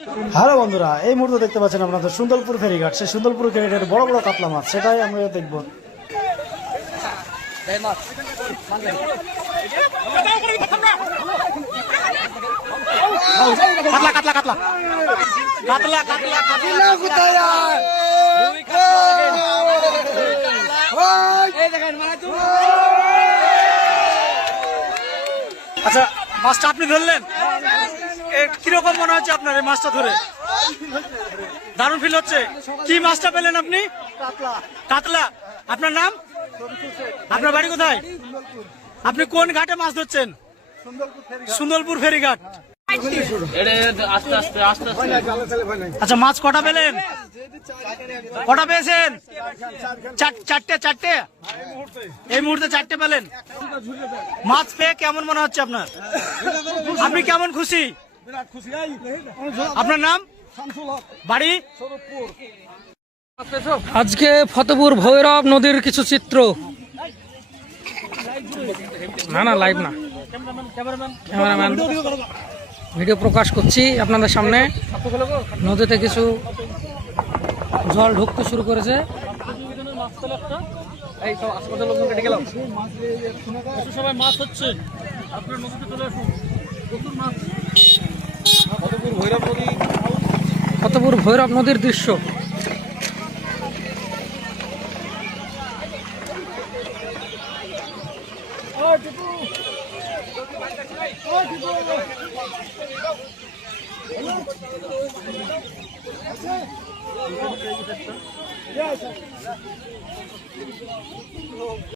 Hello বন্ধুরা, এই মুহূর্তে দেখতে পাচ্ছেন আপনাদের সুন্দরপুর ফেরিঘাট। সেই সুন্দরপুর ফেরিঘাটের বড় বড় কাতলা মাছ, সেটাই আমরা দেখব। কাতলা কাতলা কাতলা কাতলা কাতলা কাতলা কোথায় আচ্ছা, মাছটা আপনি ধরলেন, কিরকম মনে হচ্ছে আপনার এই মাছটা ধরে? দারুণ ফিল হচ্ছে। কি মাছটা পেলেন আপনি? কাতলা। আপনার নাম? আপনার বাড়ি কোথায়? আপনি কোন ঘাটে মাছ ধরছেন? সুন্দরপুর ফেরিঘাট। আচ্ছা, মাছ কটা পেলেন? কটা পেয়েছেন? চারটে। চারটে এই মুহূর্তে চারটে পেলেন। মাছ পেয়ে কেমন মনে হচ্ছে আপনার? আপনি কেমন খুশি? আপনার নাম? বাড়ি? আজকে ফতেপুর ভৈরব নদীর কিছু চিত্র। না লাইভ না, ক্যামেরাম্যান ভিডিও প্রকাশ করছি আপনাদের সামনে। নদীতে কিছু জল ঢুকতে শুরু করেছে। সবাই মাছ হচ্ছে, আপনার নদীতে চলে আসুন। প্রচুর মাছ। ফতেপুর ভৈরব নদীর দৃশ্য।